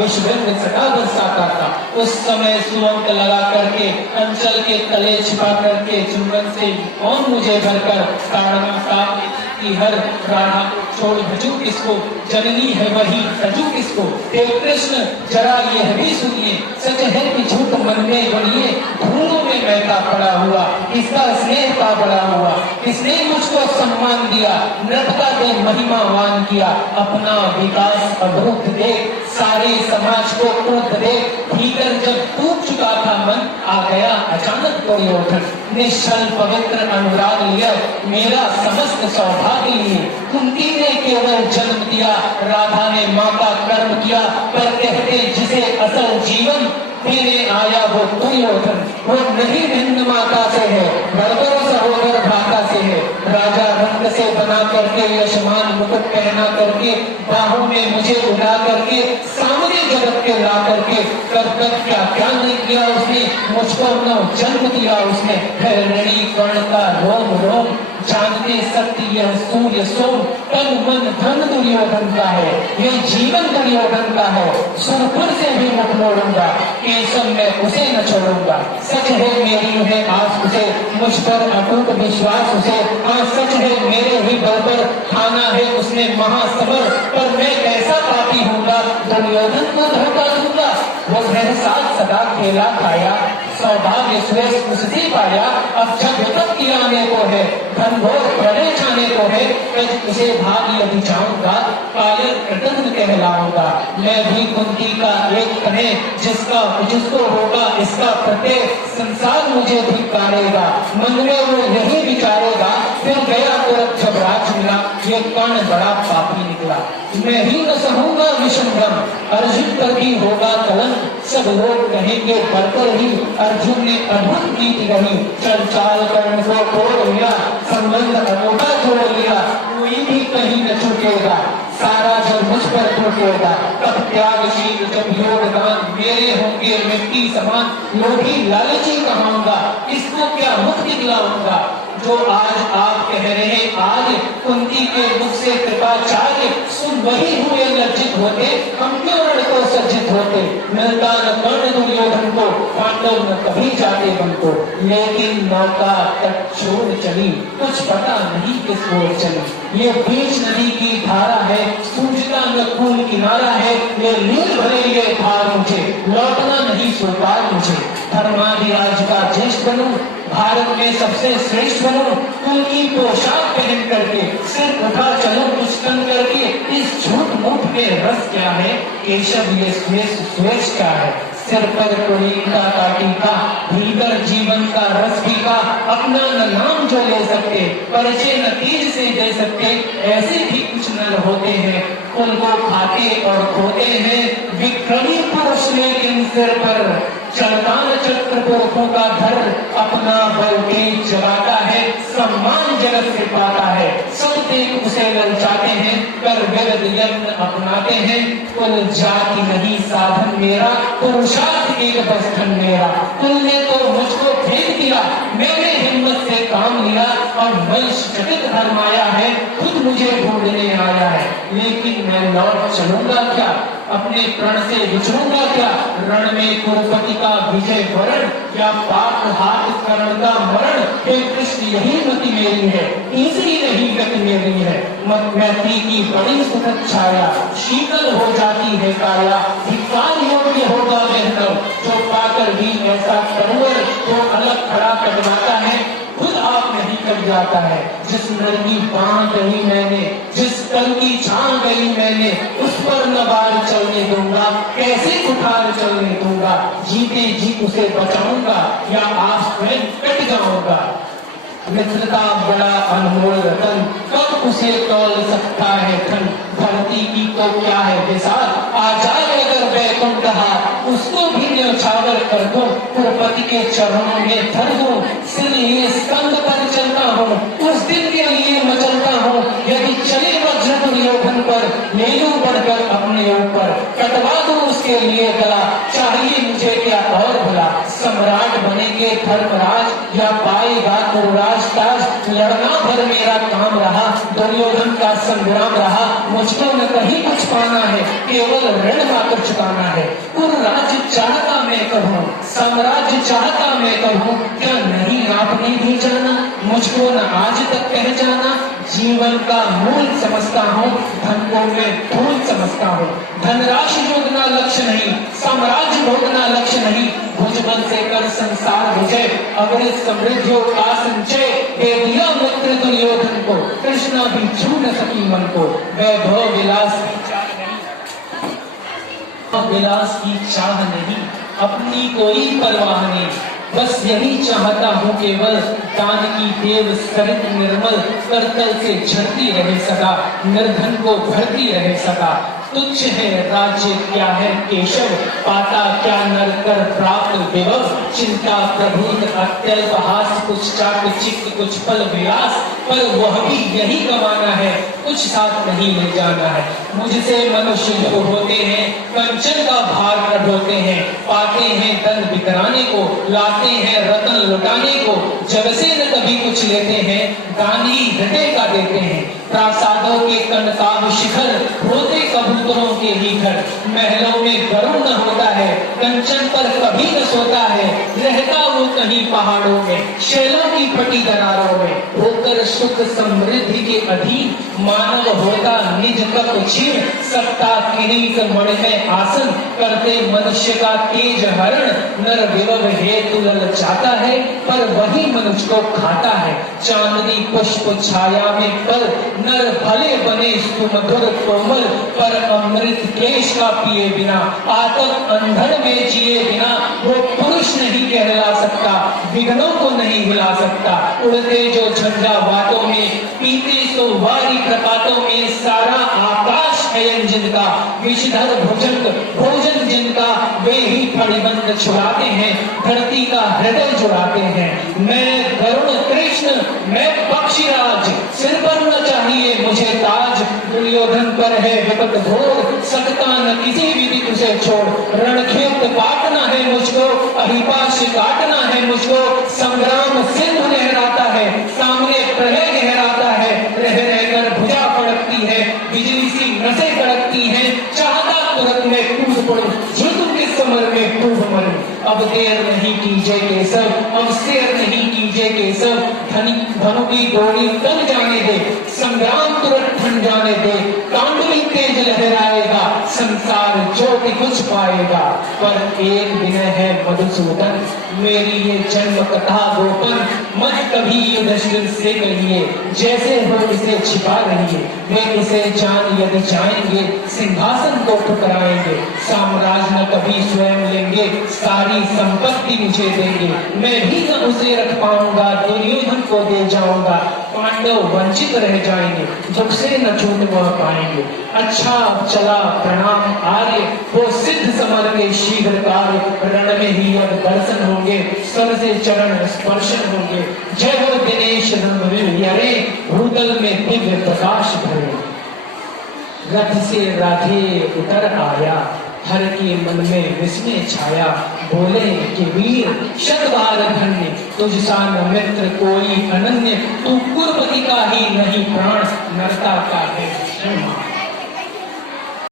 विश्वभर सदा बरसाता था। उस समय सुअंक लगा करके अंचल के तले छिपा करके चुंबन से कौन मुझे भरकर ताड़ना साफ की हर राधा छोड़ भजू किसको, जननी है वही सजू किसको। देव कृष्ण जरा यह भी सुनिए, सच है कि झूठ मन में बनिए, धूलों में बहता पड़ा हुआ इसका स्नेह का बड़ा हुआ। किसने मुझको सम्मान दिया, नृत्य दे महिमावान किया, अपना विकास अद्भुत दे सारे समाज को क्रोध दे। भीतर जब टूट चुका था मन, आ गया अचानक दुर्योधन, निश्चल पवित्र अनुराग लिया, मेरा समस्त सौभाग्य लिए। कुंती ने केवल जन्म दिया, राधा ने माँ का कर्म किया, पर कहते जिसे असल जीवन देने आया वो दुर्योधन, वो नहीं भिन्न माता से है, बड़बड़ सहोदर भ्राता से है। राजा रंग से बना करके यशमान मुकुट पहना करके, बाहों में मुझे उड़ा करके, सामने जगत के ला करके, कब क्या क्या नहीं किया उसने, मुझको न जन्म दिया उसने। ऋणी कर्ण का रोम रोम जानते सत्य यह सूर्य सोम, तन मन धन दुर्योधन का है, ये जीवन दुर्योधन का है। सुरपुर से भी मुख मोड़ूंगा, केशव मैं उसे न छोड़ूंगा। सच है मेरी है आस उसे, मुझ पर अटूट विश्वास उसे। हाँ सच है मेरे ही बल पर खाना है उसने महासमर, पर मैं कैसा पापी होगा दुर्योधन को धोखा दूंगा। वो मेरे साथ सदा खेला खाया, सौभाग्य सुरेश उससे पाया। अब जब तक की आने को है, धन भोग प्रलय जाने को है, तब उसे भाग यदि चाहूंगा, कायर कृतज्ञ कहलाऊंगा। मैं भी कुंती का एक कहे, जिसको होगा इसका प्रत्येक संसार मुझे धिक्कारेगा। मन में वो यही विचारेगा, फिर गया तुरंत जब राज मिला, ये कर्ण बड़ा पापी निकला। मैं ही न सहूंगा विषमगम, अर्जुन पर भी होगा कलंक, सब लोग कहेंगे बढ़कर ही अर्जुन ने अद्भुत नीति रही। चल चाल कर्ण को तोड़ लिया, संबंध अनोखा जोड़ लिया, कोई भी कहीं न चुकेगा, सारा जब मुझ पर टूटेगा। तब त्यागशील जब योगदान मेरे होंगे मिट्टी समान, लोभी लालची कहाऊंगा, इसको क्या मुक्ति दिलाऊंगा। जो आज आप कह रहे आज कुंती के मुख से कृपाचार्य सुन वही हुए लज्जित होते, हम क्यों रण को सज्जित होते। मिलता न कर्ण दुर्योधन को, पांडव न कभी जाते बन को, लेकिन नौका तट छोड़ चली, कुछ पता नहीं किस ओर चली। ये बीच नदी की धारा है, सूझता न कूल किनारा है, ये नील भरे लिए भार मुझे, लौटना नहीं सुपार मुझे। धर्माधिराज का ज्येष्ठ बनूं, भारत में सबसे श्रेष्ठ बनूं, उनकी पोशाक पहन करके सिर उठा चलूं मुस्कन करके। इस झूठ मूठ में रस क्या है, केशव ये स्वेश क्या है। सिर पर कुलीनता का टीका, भीतर जीवन का रस पीका, अपना न नाम जो ले सकते, परिचय न तीर से दे सकते, ऐसे भी कुछ नर होते हैं, उनको खाते और खोते हैं। विक्रमी पुरुष लेकिन सिर पर चलतान चक्र पुरखों का धर, अपना बल तेज जगाता है, सम्मान जगत से पाता है। सब देख उसे ललचाते हैं, कर विविध यत्न अपनाते हैं। कुल जाति नहीं साधन मेरा, पुरुषार्थ एक बंधन मेरा। तुमने तो मुझको फेंक दिया, मैंने हिम्मत से काम लिया, और वंश चकित धर्माया है, खुद मुझे ढूंढने आया है। लेकिन मैं लौट चलूंगा क्या, अपने प्रण से विछड़ूंगा क्या। रण में कुरुपति का विजय वरण, या पाप हाथ कर्ण का मरण। हे कृष्ण यही मति मेरी है, तीसरी नहीं गति मेरी है। मत मैत्री की बड़ी सुखद छाया, शीतल हो जाती है काया। धिक्कार योग्य होगा वह, जो पाकर भी ऐसा करुण, जो अलग खड़ा कटवाता है, खुद आप नहीं कर जाता है। जिस नर की बांध गई मैंने, जिस तन की छान गई मैंने, उस पर न बार चलने दूंगा, कैसे उठार चलने दूंगा। जीते जी उसे बचाऊंगा, या आप स्वयं कट जाऊंगा। मित्रता बड़ा अनमोल रतन, कब उसे तौल सकता है धन। धरती की तो क्या है विशाल, आ जाए अगर बैकुंठ हाथ, उसको भी न्यौछावर कर दूं, कुरुपति के चरणों में धर दूं। सिर लिए स्कंद पर चलता हूँ, उस दिन के लिए मचलता हूँ। यदि चले वज्र दुर्योधन पर, ले लूं बढ़कर अपने ऊपर, कटवा दूं उसके लिए गला। चाहिए मुझे क्या और भला, सम्राट बनेंगे धर्मराज, या पाएगा कुरुराज ताज। लड़ना भर पद मेरा काम रहा, दुर्योधन का संग्राम रहा। मुझको न कहीं कुछ पाना है, केवल ऋण मात्र चुकाना है। कुल राज्य चाहता मैं कहूँ, साम्राज्य चाहता मैं कहूँ, क्या नहीं आपने भी जाना? मुझको न आज तक कह जाना। जीवन का मूल समझता हूँ, धन को मैं धूल समझता हूँ। धनराशि जोड़ना लक्ष्य नहीं, साम्राज्य भोगना लक्ष्य नहीं। भुजबल से कर संसार विजय, अगर समृद्धियों का संचय दे दिया मित्र दुर्योधन को। कृष्णा भी छू न सकी मन को, वैभव विलास की चाह नहीं, विलास की चाह नहीं, अपनी कोई परवाह नहीं। बस यही चाहता हूँ केवल, दान की देव सरित निर्मल, करतल से झड़ती रहे सदा, निर्धन को भरती रहे सदा। तुच्छ है राज्य क्या है केशव, पाता क्या नर कर प्राप्त विभव। चिंता प्रभुत अत्यल्प हास, कुछ चाट चित्त कुछ पल विलास, पर वह भी यही कमाना है, कुछ साथ नहीं ले जाना है। मुझसे मनुष्य जो होते हैं, कंचन का भार न ढोते हैं, पाते हैं धन बिखराने को, लाते हैं रतन लुटाने को। जग से न कभी कुछ लेते हैं, दानी घटे का देते हैं। प्रासादों के कनकाब शिखर, होते कबूतरों के ही घर। महलों में गरुड़ न होता है, कंचन पर कभी न सोता है, रहता वो कहीं पहाड़ों में, शैलों की फटी दरारों में। होकर सुख समृद्धि के अधीन, मानव होता निज कप छीन, सत्ता किरीट मणि में आसन, करते मनुष्य का तेज हरण। नर विभव हेतु ललचाता है, पर वही मनुष्य को खाता है। चांदनी पुष्प छाया में पर, नर भले बने सुमधुर कोमल, पर अमृत क्लेश का पिए बिना, आतप अंधड़ में जिए बिना, वो पुरुष नहीं कहला सकता, विघ्नों को नहीं हिला सकता। उड़ते जो झंझावातों में, पीते सो वारी प्रपातों में, सारा आकाश है जिनका, विषधर भोजन जिनका, वे ही फणिबंध छुड़ाते हैं, धरती का हृदय जुड़ाते हैं। मैं गरुड़ कृष्ण, मैं पक्षीराज, सिर पर न चाहिए मुझे ताज। दुर्योधन पर है विपत घोर, सकता न किसी विधि तुझे छोड़। रणखेत काटना है मुझको, अहिपाश काटना है मुझको। संग्राम सिंधु लहराता है, सामने प्रलय गहराता है। रह रहकर भुजा फड़कती है, बिजली सी नसें कड़कती है। चाहता तुरंत में कूद पड़ूं, जुल्म के समर में डूब मरूं। अब देर नहीं कीजिए केशव, अब शेर नहीं कीजिए केशव। धनु की गोली तन जाने दे, संग्राम तुरंत ठन जाने दे। कांडली तेज लहराएगा, संसार ज्योति कुछ पाएगा। पर एक दिन है मधुसूदन, मेरी ये जन्म कथा गोपन। मत कभी युधिष्ठिर से कहिए, जैसे हो इसे छिपा रहिए। वे इसे जान यदि जाएंगे, सिंहासन को ठुकराएंगे। साम्राज्य न कभी स्वयं लेंगे, सारी संपत्ति मुझे देंगे। मैं भी न उसे रख पाऊंगा, दुर्योधन को दे जाऊंगा। पांडव वंचित रह जाएंगे, दुख से न छूट वह पाएंगे। अच्छा चला प्रणाम आर्य, वो सिद्ध समर के शीघ्र कार्य। रण में ही अब दर्शन होंगे, सर से चरण स्पर्शन होंगे। जय हो दिनेश रणवीर, भूतल में दिव्य प्रकाश भरे। रथ से राधे उतर आया, हर के मन में विस्मय छाया। बोले कि वीर शतबार धन्य, तुझ सा न मित्र कोई अनन्य। तू कुलपति का ही नहीं प्राण, नरता का है